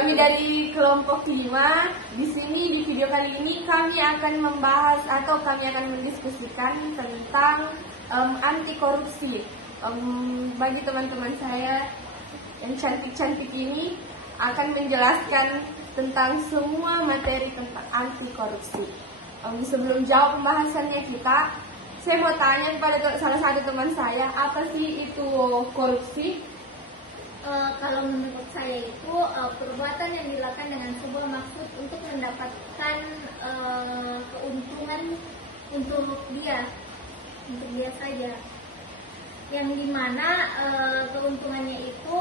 kami dari kelompok 5. Di sini di video kali ini kami akan membahas atau kami akan mendiskusikan tentang anti korupsi. Bagi teman-teman saya yang cantik-cantik ini akan menjelaskan tentang semua materi tentang anti korupsi. Sebelum jawab pembahasannya saya mau tanya kepada salah satu teman saya, apa sih itu korupsi? Kalau menurut saya itu perbuatan yang dilakukan dengan sebuah maksud untuk mendapatkan keuntungan untuk dia saja, yang dimana keuntungannya itu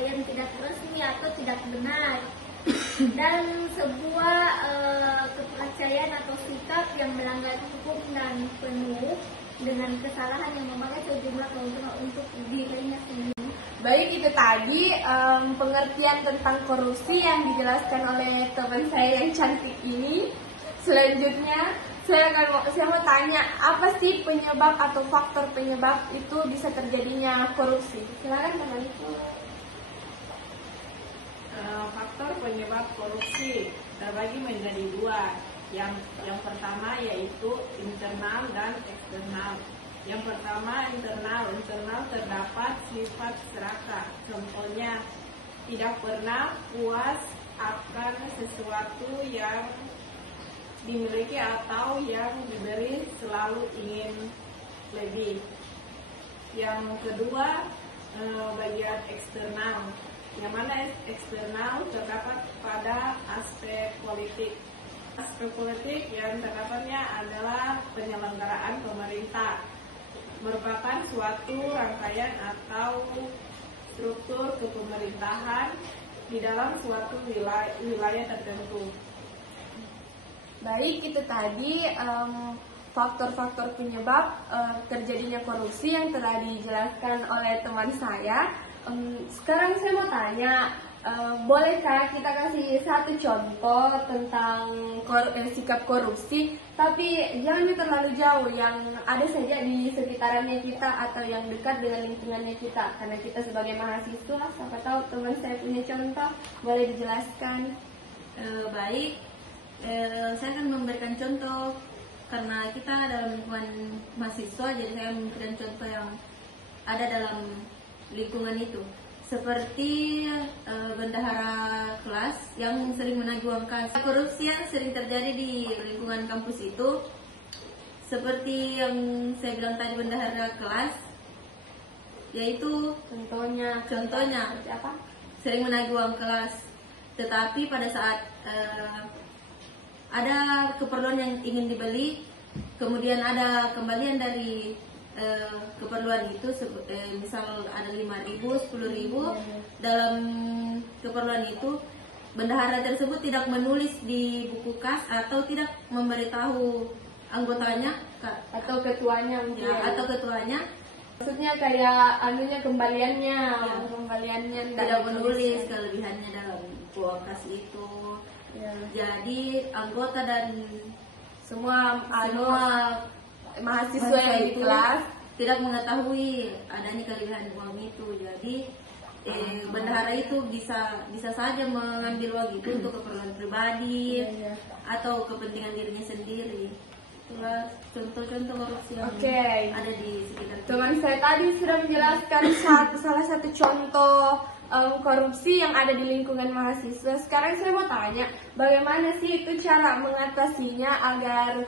yang tidak resmi atau tidak benar, dan sebuah kepercayaan atau sikap yang melanggar hukum dan penuh dengan kesalahan yang memakai sejumlah keuntungan untuk dirinya sendiri. Baik, itu tadi pengertian tentang korupsi yang dijelaskan oleh teman saya yang cantik ini. Selanjutnya saya mau tanya, apa sih penyebab atau faktor penyebab itu bisa terjadinya korupsi? Silakan temanku. Faktor penyebab korupsi terbagi menjadi dua. Yang pertama yaitu internal dan eksternal. Yang pertama internal terdapat sifat serakah. Contohnya, tidak pernah puas akan sesuatu yang dimiliki atau yang diberi, selalu ingin lebih. Yang kedua, bagian eksternal. Yang mana eksternal terdapat pada aspek politik. Aspek politik yang terdapatnya adalah penyelenggaraan pemerintah, merupakan suatu rangkaian atau struktur kepemerintahan di dalam suatu wilayah tertentu. Baik, itu tadi faktor-faktor penyebab terjadinya korupsi yang telah dijelaskan oleh teman saya. Sekarang saya mau tanya, bolehkah kita kasih satu contoh tentang sikap korupsi, tapi jangan terlalu jauh, yang ada saja di sekitarannya kita atau yang dekat dengan lingkungannya kita, karena kita sebagai mahasiswa, siapa tahu teman saya punya contoh, boleh dijelaskan? Baik, saya akan memberikan contoh karena kita dalam lingkungan mahasiswa, jadi saya memberikan contoh yang ada dalam lingkungan itu. Seperti bendahara kelas yang sering menagih uang kas. Korupsi yang sering terjadi di lingkungan kampus itu, seperti yang saya bilang tadi, bendahara kelas, yaitu contohnya Seperti apa? sering menagih uang kelas, tetapi pada saat ada keperluan yang ingin dibeli, kemudian ada kembalian dari keperluan itu, misal ada 5.000, 10.000 dalam keperluan itu, bendahara tersebut tidak menulis di buku kas atau tidak memberitahu anggotanya Atau ketuanya mungkin? atau ketuanya, Maksudnya kayak kembaliannya, Ya. kembaliannya tidak menulis kelebihannya dalam uang kas itu. Ya. Jadi anggota dan Semua mahasiswa yang di itu kelas tidak mengetahui adanya kelebihan uang itu. Jadi bendahara itu bisa saja mengambil uang itu untuk keperluan pribadi atau kepentingan dirinya sendiri. Itulah contoh-contoh korupsi yang ada di sekitar kita. teman saya tadi sudah menjelaskan salah satu contoh korupsi yang ada di lingkungan mahasiswa. Sekarang saya mau tanya, bagaimana sih itu cara mengatasinya agar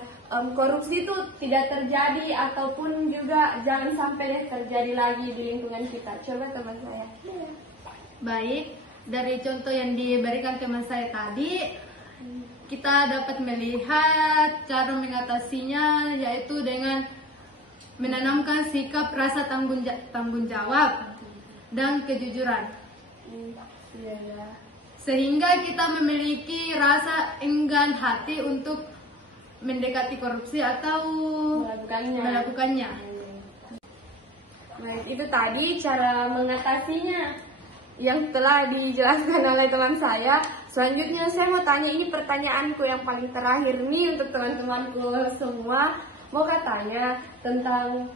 korupsi itu tidak terjadi ataupun juga jangan sampai terjadi lagi di lingkungan kita? Coba teman saya. Baik, dari contoh yang diberikan teman saya tadi, kita dapat melihat cara mengatasinya, yaitu dengan menanamkan sikap rasa tanggung jawab dan kejujuran, sehingga kita memiliki rasa enggan hati untuk mendekati korupsi atau melakukannya. Baik, itu tadi cara mengatasinya yang telah dijelaskan oleh teman saya. Selanjutnya saya mau tanya, ini pertanyaanku yang paling terakhir nih untuk teman-temanku semua. Mau katanya tentang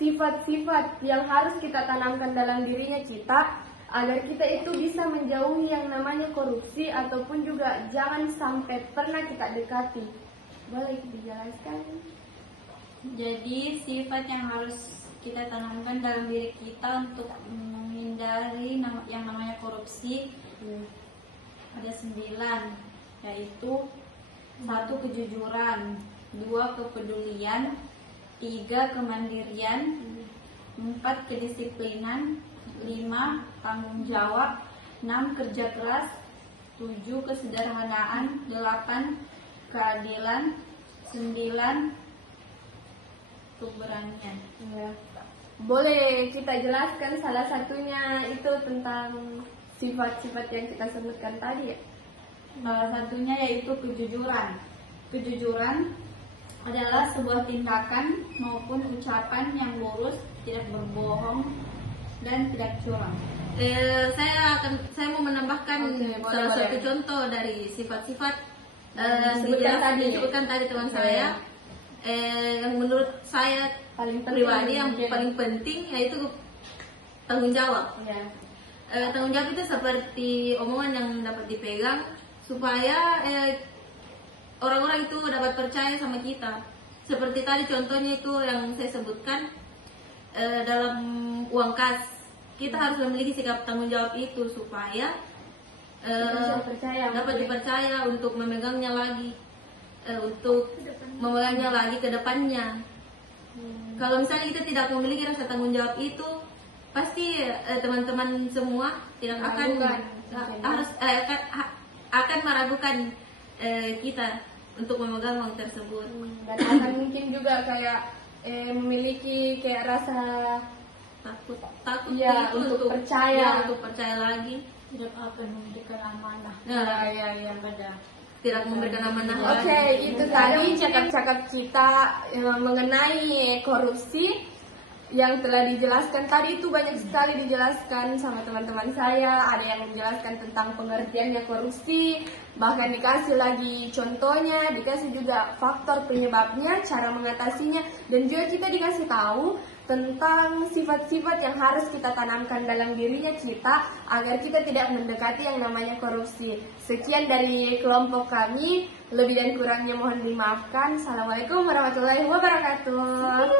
sifat-sifat yang harus kita tanamkan dalam dirinya kita agar kita itu bisa menjauhi yang namanya korupsi ataupun juga jangan sampai pernah kita dekati. Boleh dijelaskan? Jadi sifat yang harus kita tanamkan dalam diri kita untuk menghindari yang namanya korupsi ada 9, yaitu 1. Kejujuran, 2. Kepedulian, 3. Kemandirian, 4. Kedisiplinan, 5. Tanggung jawab, 6. Kerja keras, 7. Kesederhanaan, 8. Keadilan, 9. Keberanian. Ya. Boleh kita jelaskan salah satunya itu tentang sifat-sifat yang kita sebutkan tadi ya? Salah satunya yaitu kejujuran. Kejujuran adalah sebuah tindakan maupun ucapan yang lurus, tidak berbohong dan tidak curang. Saya mau menambahkan salah satu contoh dari sifat-sifat disebutkan tadi teman saya. Yang menurut saya Paling penting pribadi yang mungkin. paling penting yaitu tanggung jawab. Ya. Tanggung jawab itu seperti omongan yang dapat dipegang supaya orang-orang itu dapat percaya sama kita. Seperti tadi contohnya itu yang saya sebutkan, dalam uang kas kita harus memiliki sikap tanggung jawab itu supaya dapat dipercaya untuk memegangnya lagi, untuk memegangnya lagi ke depannya. Kalau misalnya kita tidak memiliki rasa tanggung jawab itu, pasti teman-teman semua tidak akan akan meragukan kita untuk memegang uang tersebut. Dan akan mungkin juga kayak memiliki kayak rasa takut ya, itu untuk percaya. untuk percaya lagi, Tidak akan memberikan amanah. Ya. tidak memberikan amanah Oke, lagi. itu tadi cakap-cakap kita mengenai korupsi yang telah dijelaskan tadi. Itu banyak sekali dijelaskan sama teman-teman saya. Ada yang menjelaskan tentang pengertiannya korupsi, bahkan dikasih lagi contohnya, dikasih juga faktor penyebabnya, cara mengatasinya, dan juga kita dikasih tahu tentang sifat-sifat yang harus kita tanamkan dalam dirinya kita agar kita tidak mendekati yang namanya korupsi. Sekian dari kelompok kami, lebih dan kurangnya mohon dimaafkan. Assalamualaikum warahmatullahi wabarakatuh.